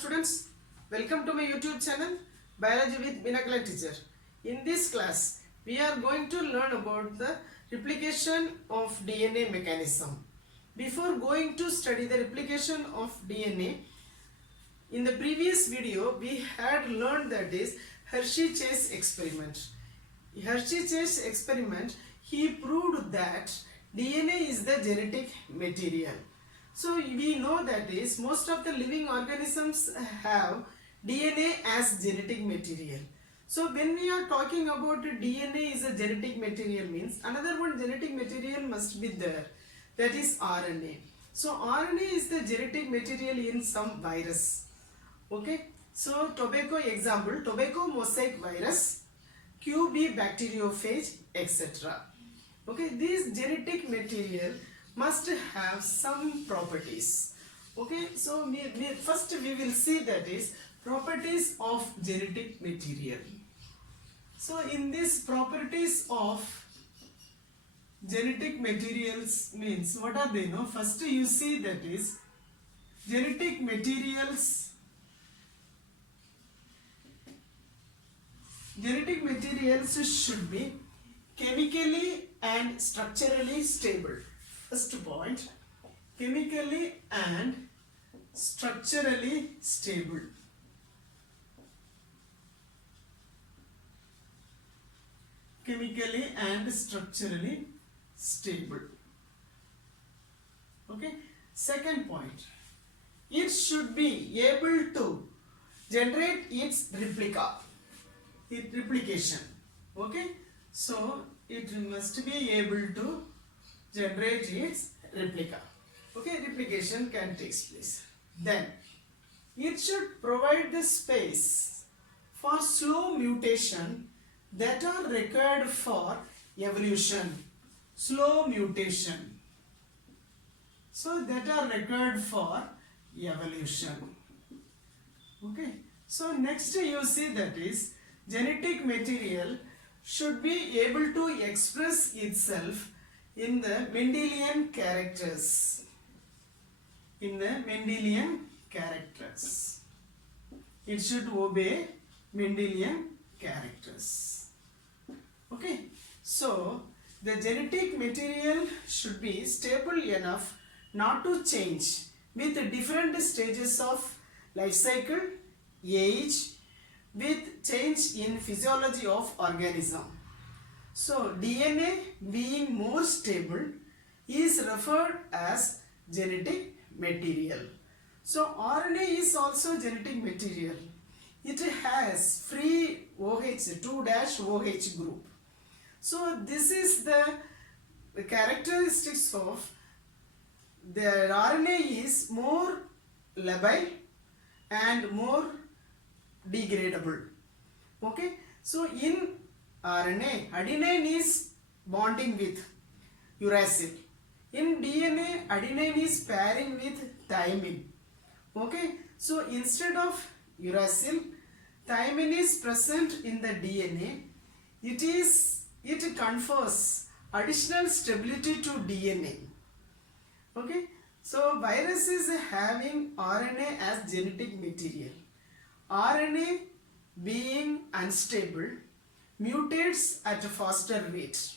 students, welcome to my YouTube channel Biology with Binakala Teacher. In this class, we are going to learn about the replication of DNA mechanism. Before going to study the replication of DNA, in the previous video we had learned that is Hershey-Chase experiment. Hershey-Chase experiment, he proved that DNA is the genetic material. So we know that is most of the living organisms have DNA as genetic material. So when we are talking about DNA is a genetic material means another one genetic material must be there, that is RNA. So RNA is the genetic material in some virus. Okay, so tobacco example, tobacco mosaic virus, QB bacteriophage, etc. Okay, this genetic material must have some properties. Okay, so first we will see that is properties of genetic material. So in this properties of genetic materials means what are they? No, first you see that is genetic materials. Genetic materials should be chemically and structurally stable. First point, chemically and structurally stable. Chemically and structurally stable. Okay. Second point, it should be able to generate its replication. Okay. So it must be able to generate its replica. Okay, replication can take place. Then it should provide the space for slow mutation that are required for evolution. Slow mutation. So that are required for evolution. Okay. So next you see that is genetic material should be able to express itself in the Mendelian characters. In the Mendelian characters. It should obey Mendelian characters. Okay. So the genetic material should be stable enough not to change with different stages of life cycle, age, with change in physiology of organism. So DNA being more stable is referred as genetic material. So RNA is also genetic material. It has free OH, 2-OH group. So this is the characteristics of the RNA is more labile and more degradable. Okay. So in RNA, adenine is bonding with uracil. In DNA, adenine is pairing with thymine. Okay. So instead of uracil, thymine is present in the DNA. It confers additional stability to DNA. Okay. So virus is having RNA as genetic material. RNA being unstable mutates at a faster rate.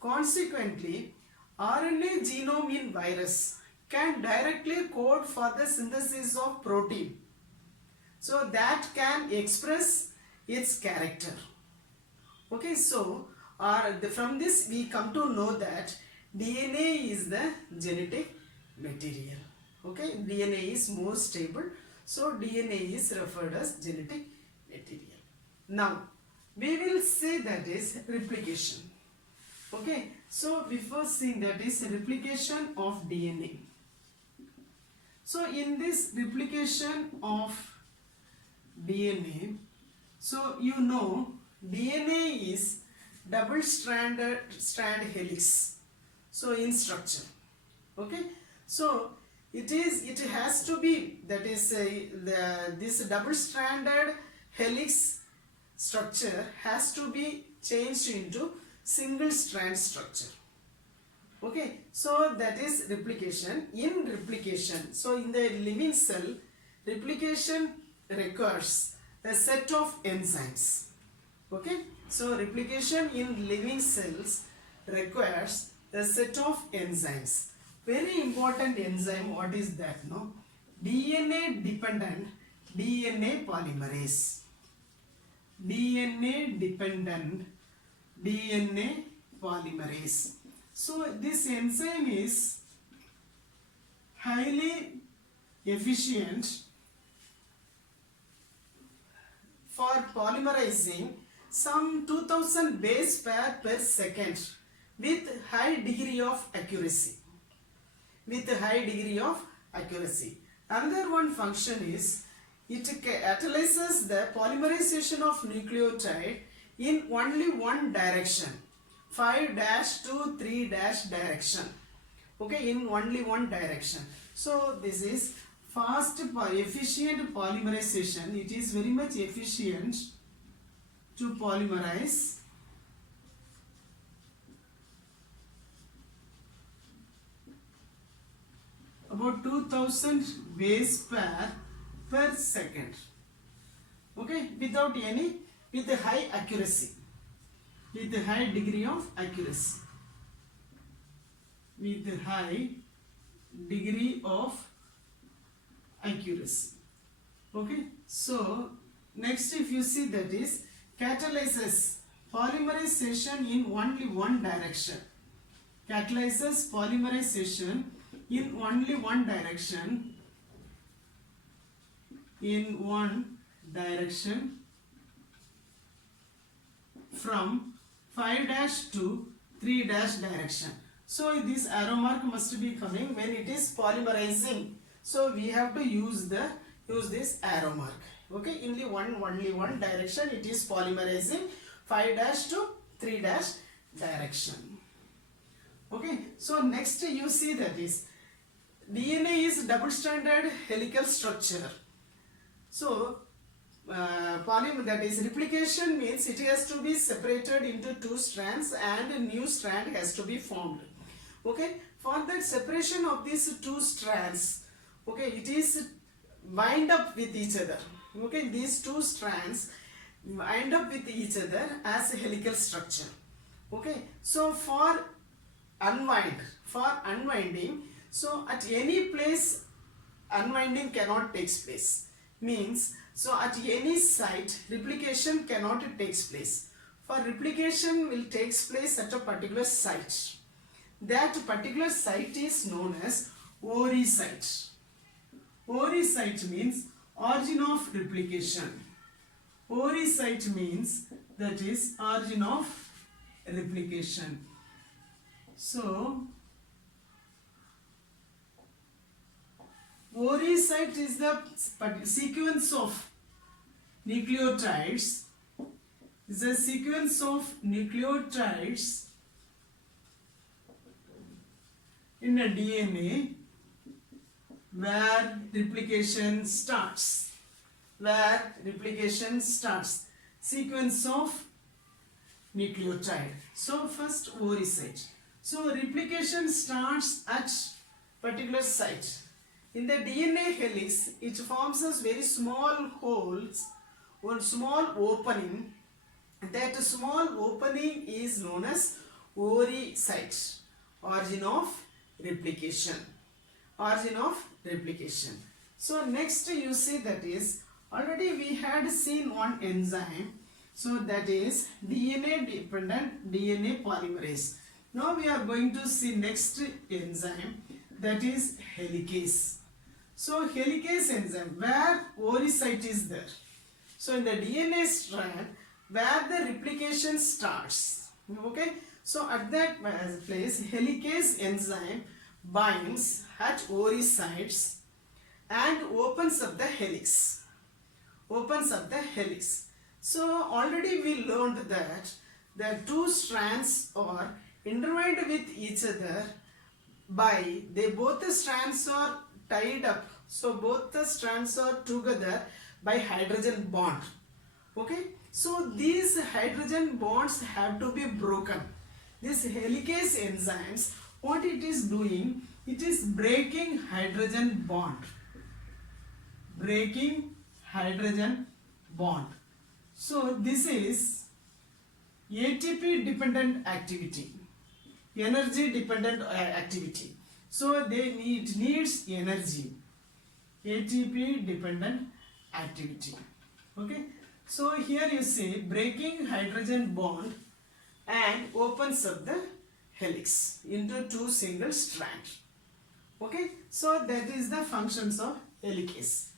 Consequently, RNA genome in virus can directly code for the synthesis of protein. So that can express its character. Okay, so from this we come to know that DNA is the genetic material. Okay, DNA is more stable. So DNA is referred as genetic material. Now we will say that is replication. Okay, so before seeing that is replication of DNA. So in this replication of DNA, so you know DNA is double strand helix. So in structure. Okay, so it has to be, that is this double stranded helix structure has to be changed into single strand structure. Okay, so that is replication. In replication, so in the living cell, replication requires a set of enzymes. Okay, so replication in living cells requires a set of enzymes. Very important enzyme, what is that? No, DNA dependent DNA polymerase. DNA dependent DNA polymerase. So this enzyme is highly efficient for polymerizing some 2000 base pair per second with high degree of accuracy. Another one function is it catalyzes the polymerization of nucleotide in only one direction, 5' to 3' direction. Okay, in only one direction. So this is fast efficient polymerization. It is very much efficient to polymerize about 2000 base pair per second. Okay, with a high accuracy, with a high degree of accuracy, Okay, so next if you see, that is catalyzes polymerization in only one direction. Catalyzes polymerization in only one direction, from 5' to 3' direction. So this arrow mark must be coming when it is polymerizing. So we have to use this arrow mark. Okay, in the only one direction it is polymerizing, 5' to 3' direction. Okay, so next you see, that is DNA is double stranded helical structure. So that is replication means it has to be separated into two strands and a new strand has to be formed. Okay, for that separation of these two strands, okay, it is wind up with each other. Okay, these two strands wind up with each other as a helical structure. Okay, so for unwinding, so at any place unwinding cannot take place. Means, so at any site replication cannot takes place. For replication will takes place at a particular site. That particular site is known as ORI site. ORI site means origin of replication. ORI site means that is origin of replication. So ORI site is the sequence of nucleotides. Is a sequence of nucleotides in a DNA where replication starts. Sequence of nucleotide. So first ORI site. So replication starts at particular site. In the DNA helix, it forms as very small holes, one small opening. That small opening is known as ORI site, origin of replication. So next you see, that is already we had seen one enzyme. So that is DNA dependent DNA polymerase. Now we are going to see next enzyme, that is helicase. So helicase enzyme, where ORI site is there. So in the DNA strand where the replication starts. Okay, so at that place helicase enzyme binds at ORI sites and opens up the helix. So already we learned that the two strands are intertwined with each other by both the strands are tied up. So both the strands are together by hydrogen bond. Okay, so these hydrogen bonds have to be broken. This helicase enzymes, what it is doing, it is breaking hydrogen bond. breaking hydrogen bond. So this is ATP dependent activity, energy dependent activity. So they needs energy, ATP dependent activity. Okay, so here you see breaking hydrogen bond and opens up the helix into two single strands. Okay, so that is the functions of helicase.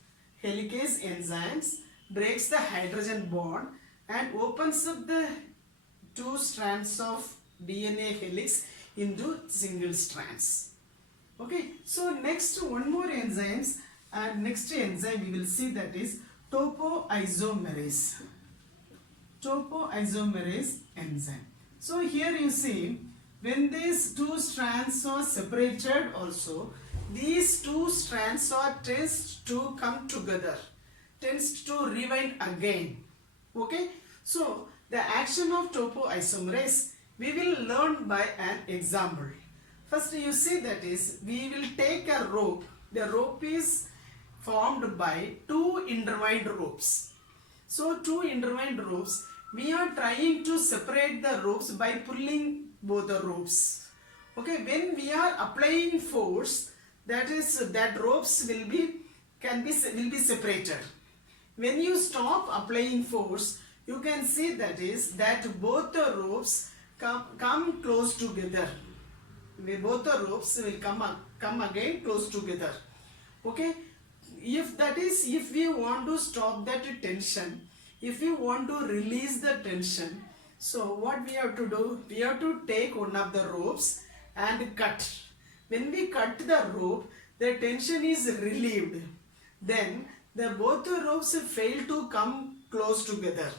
Helicase enzymes breaks the hydrogen bond and opens up the two strands of DNA helix into single strands. Okay, so next one more enzymes, and next enzyme we will see, that is topoisomerase. Topoisomerase enzyme. So here you see, when these two strands are separated also, these two strands are tends to come together, tends to rewind again. Okay, so the action of topoisomerase we will learn by an example. First you see, that is, we will take a rope. The rope is formed by two intertwined ropes. So two intertwined ropes, we are trying to separate the ropes by pulling both the ropes. Okay, when we are applying force, that is, that ropes will be separated. When you stop applying force, you can see, that is, that both the ropes come close together. Both the ropes will come again close together. Okay, if we want to stop that tension, if we want to release the tension, so what we have to do, we have to take one of the ropes and cut. When we cut the rope, the tension is relieved. Then both the ropes fail to come close together.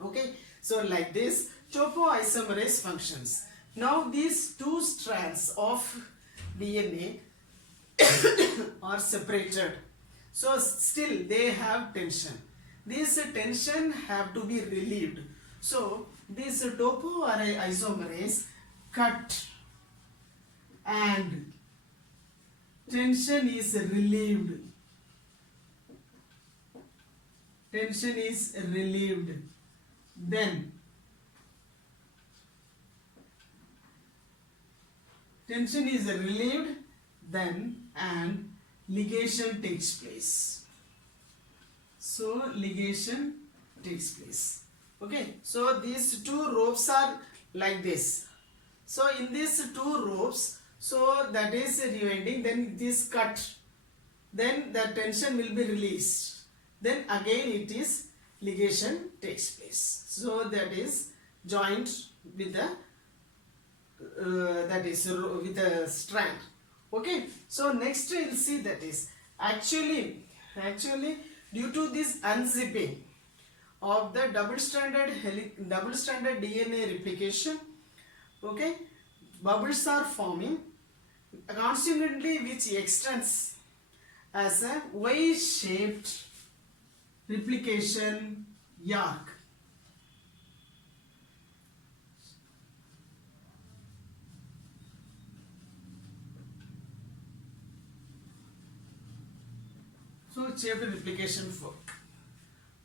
Okay, so like this topoisomerase functions. Now these two strands of DNA are separated, so still they have tension. This tension have to be relieved. So this topoisomerase cut and tension is relieved. Tension is relieved. Then tension is relieved, then and ligation takes place. So ligation takes place. Okay, so these two ropes are like this. So in these two ropes, so that is rewinding, then this cut, then the tension will be released, then again it is ligation takes place. So that is joined with the with the strand. Okay, so next we will see, that is actually due to this unzipping of the double-stranded DNA replication, okay, bubbles are forming consequently, which extends as a Y-shaped replication arc. So shaped replication fork.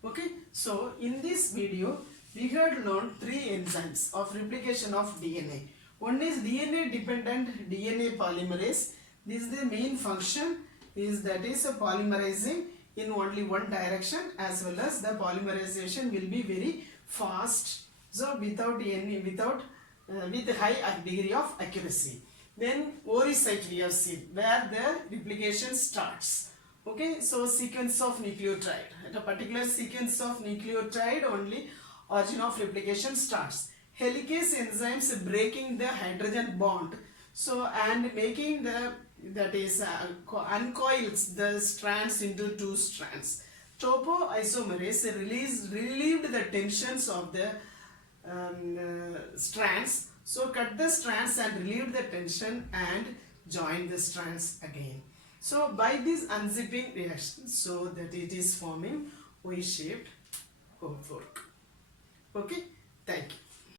Okay, so in this video we had learned three enzymes of replication of DNA. One is DNA dependent DNA polymerase. This is the main function, is that is a polymerizing in only one direction, as well as the polymerization will be very fast, so with high degree of accuracy. Then oocyte we have seen, where the replication starts. Okay, so sequence of nucleotide, at a particular sequence of nucleotide only origin of replication starts. Helicase enzymes breaking the hydrogen bond, so and making the, that is uncoils the strands into two strands. Topoisomerase relieved the tensions of the strands, so cut the strands and relieved the tension and joined the strands again. So by this unzipping reaction, so that it is forming Y-shaped fork. Okay, thank you.